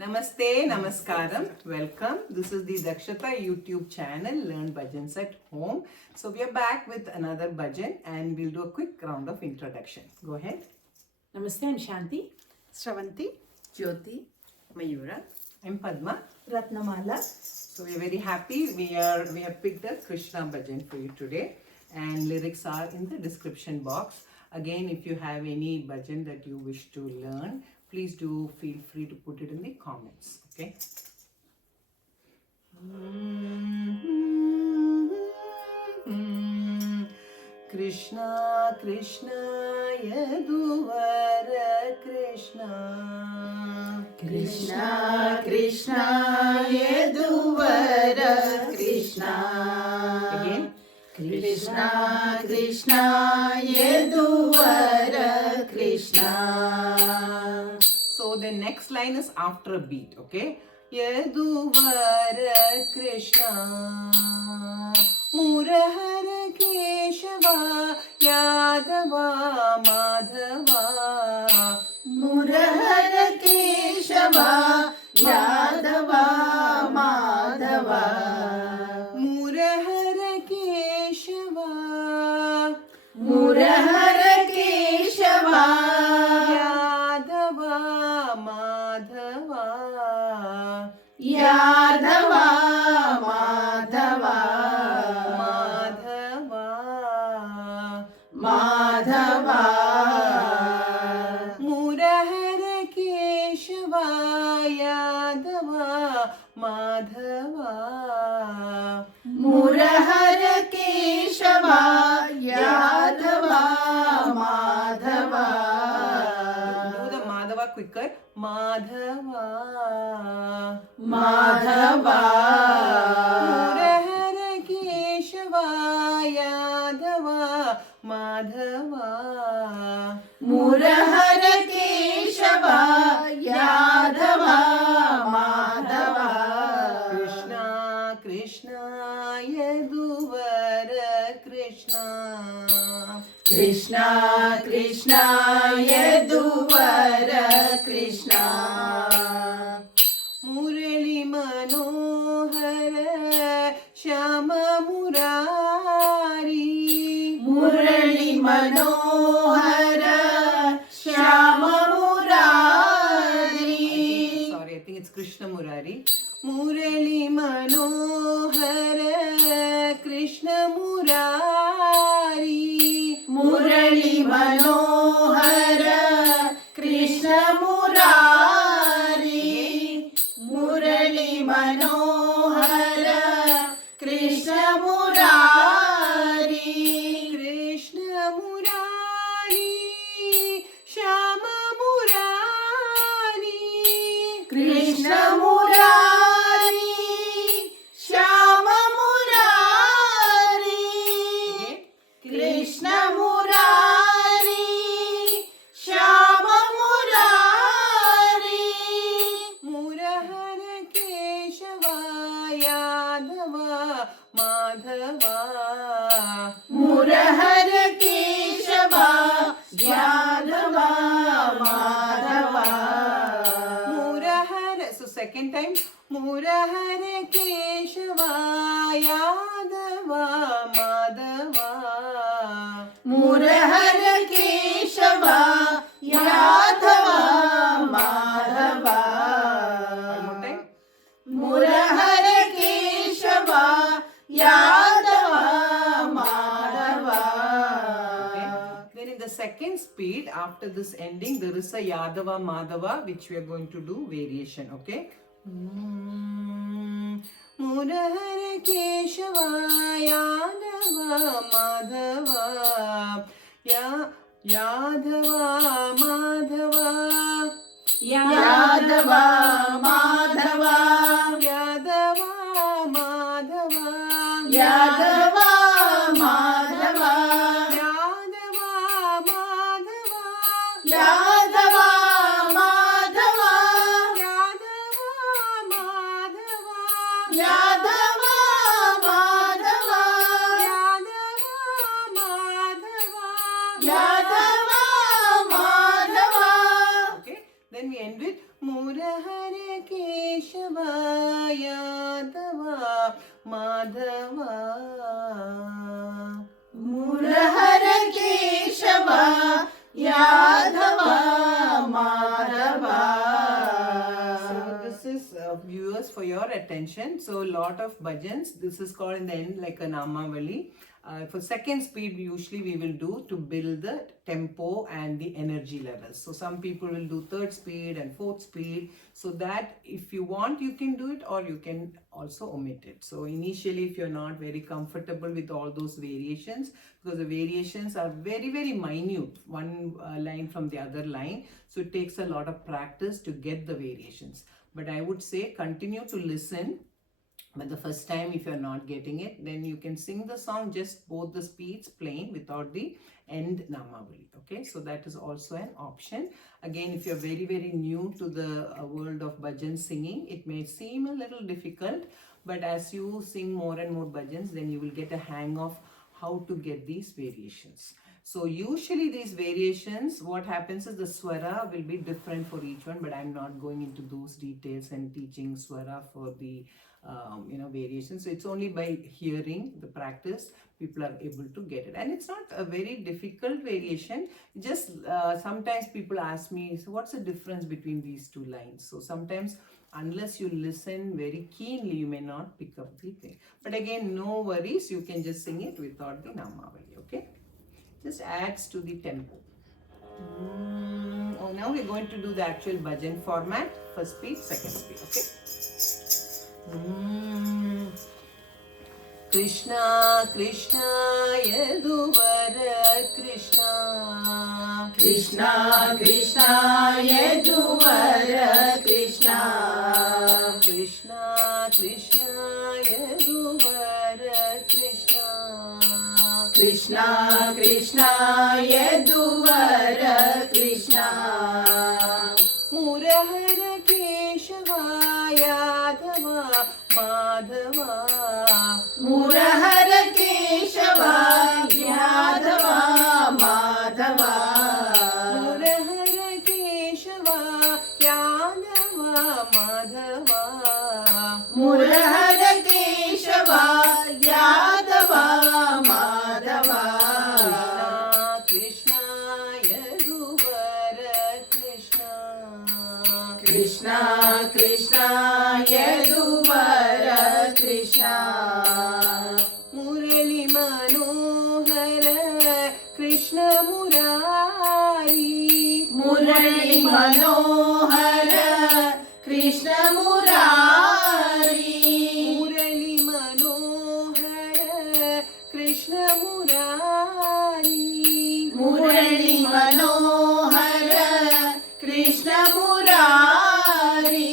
Namaste, Namaskaram, welcome. This is the Dakshata YouTube channel, Learn Bhajans at Home. So we are back with another bhajan and we'll do a quick round of introduction. Go ahead. Namaste, I'm Shanti. Shravanti, Jyoti, Mayura. I'm Padma. Ratnamala. So we're very happy. We have picked a Krishna bhajan for you today and lyrics are in the description box. Again, if you have any bhajan that you wish to learn, please do feel free to put it in the comments. Okay. Krishna, Krishna, Yaduvara Krishna. Krishna, Krishna, Yaduvara Krishna. Again. Krishna, Krishna, Yaduvara Krishna. So the next line is after a beat, okay? Yaduvara Krishna, Murahara Keshava, Yadava Madhava. Murahara Keshava, Yadava Madhava. Murahara Keshava, Murahara Keshava, Yadava Madhava. Yadava Madhava. Madhava. Murahara Keshava, Yadava Madhava. Murahara Keshava, Yadava Madhava. Do the Madhava quicker. Madhava. Madhava. Murahara Keshava, Yadava Madhava. Murahara Keshava, Yadava Madhava. Krishna, Krishna, Yaduvara Krishna. Krishna, Krishna, Yaduvara Krishna. Murali Manohara Shama Murari. Murali Manohara Shama Murari. Sorry, I think it's Krishna Murari. Murali Manohara Krishna Murari. Murali Manohara Krishna Murari. Murali Manohara Krishna Murari. Krishna Murari Shama Murari. Krishna Murari Shama Murari. Krishna Murari Shama Murari. Murahara Keshava Yadava Madhava. Murahara Keshava Yadava Madhava. Murahara. So second time. Murahara Keshava Yadava Madhava. Murahara Keshava Yadava Madhava. One more time. Murahara Keshava Yadava Madhava. Okay. Then in the second speed, after this ending, there is a Yadava Madhava, which we are going to do variation. Okay. Murahara Keshava Yadava Madhava. Yadava Madhava. Yadava Madhava. Yadava Madhava. Yadava Madhava. Yadava Madhava. Yadava Madhava. Yadava Madhava. Yadava Madhava. Yadava Madhava. Okay. Then we end with Murahara Murahara Keshava Yadava Madhava. Murahara Keshava Yadava Madhava. So this is viewers for your attention. So a lot of bhajans. This is called in the end like a namavali. For second speed, usually we will do to build the tempo and the energy levels. So some people will do third speed and fourth speed. So that if you want, you can do it, or you can also omit it. So initially, if you're not very comfortable with all those variations, because the variations are very, very minute, one line from the other line. So it takes a lot of practice to get the variations. But I would say continue to listen. But the first time, if you're not getting it, then you can sing the song just both the speeds plain without the end namavali. Okay, so that is also an option. Again, if you're very, very new to the world of bhajan singing, it may seem a little difficult. But as you sing more and more bhajans, then you will get a hang of how to get these variations. So usually these variations, what happens is the swara will be different for each one, but I'm not going into those details and teaching swara for the variations. So it's only by hearing the practice people are able to get it, and it's not a very difficult variation. Just sometimes people ask me, so what's the difference between these two lines? So sometimes unless you listen very keenly, you may not pick up the thing. But again, no worries, you can just sing it without the namavali. Okay, just adds to the tempo. Now we're going to do the actual bhajan format. First speed, second speed. Okay. Krishna Krishna Yaduvara Krishna Krishna Krishna Yaduvara Krishna Krishna Krishna Yaduvara Krishna Krishna Krishna Yaduvara Krishna Murahara Keshava Yadava Madhava Murahara Keshava Yadava Madhava Murahara Keshava Yadava Madhava Murahara Keshava Yadava Madhava Krishna Yaduvara Krishna Krishna Krishna Yaduvara Krishna Murali Manohara Krishna Murari Murali Manohara Krishna Murari Murali Manohara Krishna Murari Murali Manohara Krishna Murari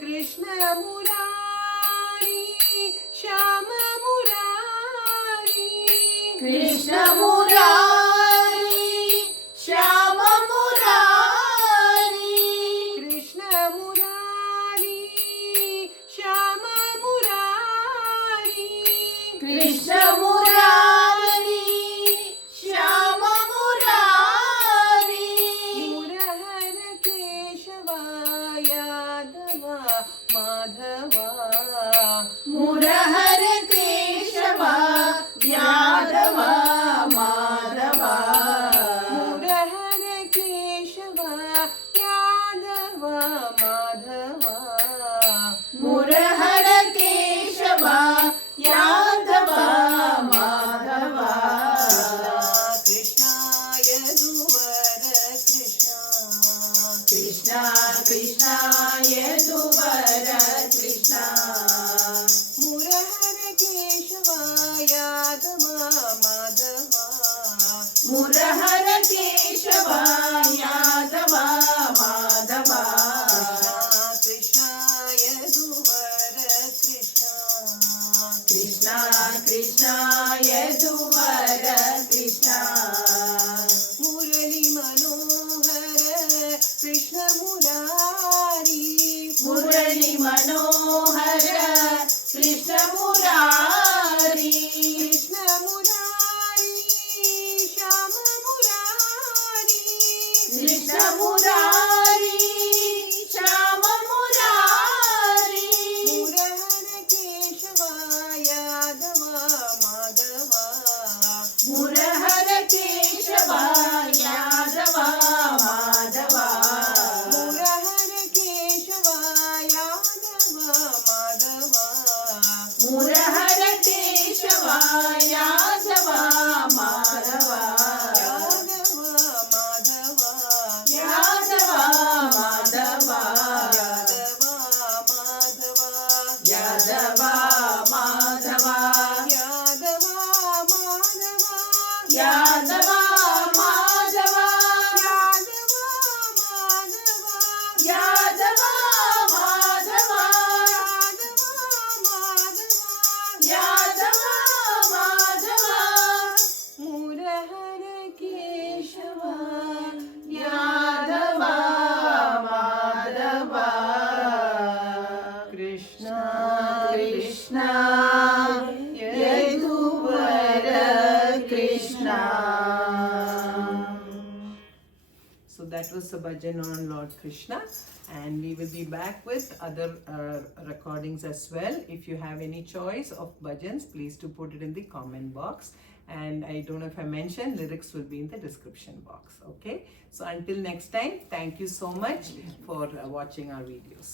Krishna Murari Shama Murari Krishna Murari Shama Murari Krishna Murari Shama Murari Krishna Murari Shama Murari Murahara Keshava Yadava Madhava Murahara Keshava Yadava Madhava Murahara Keshava Yadava Madhava Murahara Keshava Yadava Madhava Krishna Yaduvara Krishna Krishna Krishna Yaduvara Krishna Murahara Keshava Yadava Madhava Murahara Keshava Yadava Madhava Krishna Yaduvara Krishna Krishna Krishna Yaduvara Krishna Murali Manohara Krishna Murari Murali Manohara Krishna Murari Krishna Murari Shama Murari Krishna Murari Shama Murari Murahara Keshava Yadava Madhava Yadava Madhava Yadava Madhava Yadava Madhava Yadava Madhava Yadava Madhava Murahara Keshava Yadava Madhava Krishna Krishna ಯದುವರ Krishna. So that was the bhajan on Lord Krishna, and we will be back with other recordings as well. If you have any choice of bhajans, please do put it in the comment box. And I don't know if I mentioned, lyrics will be in the description box. Okay. So until next time, thank you so much for watching our videos.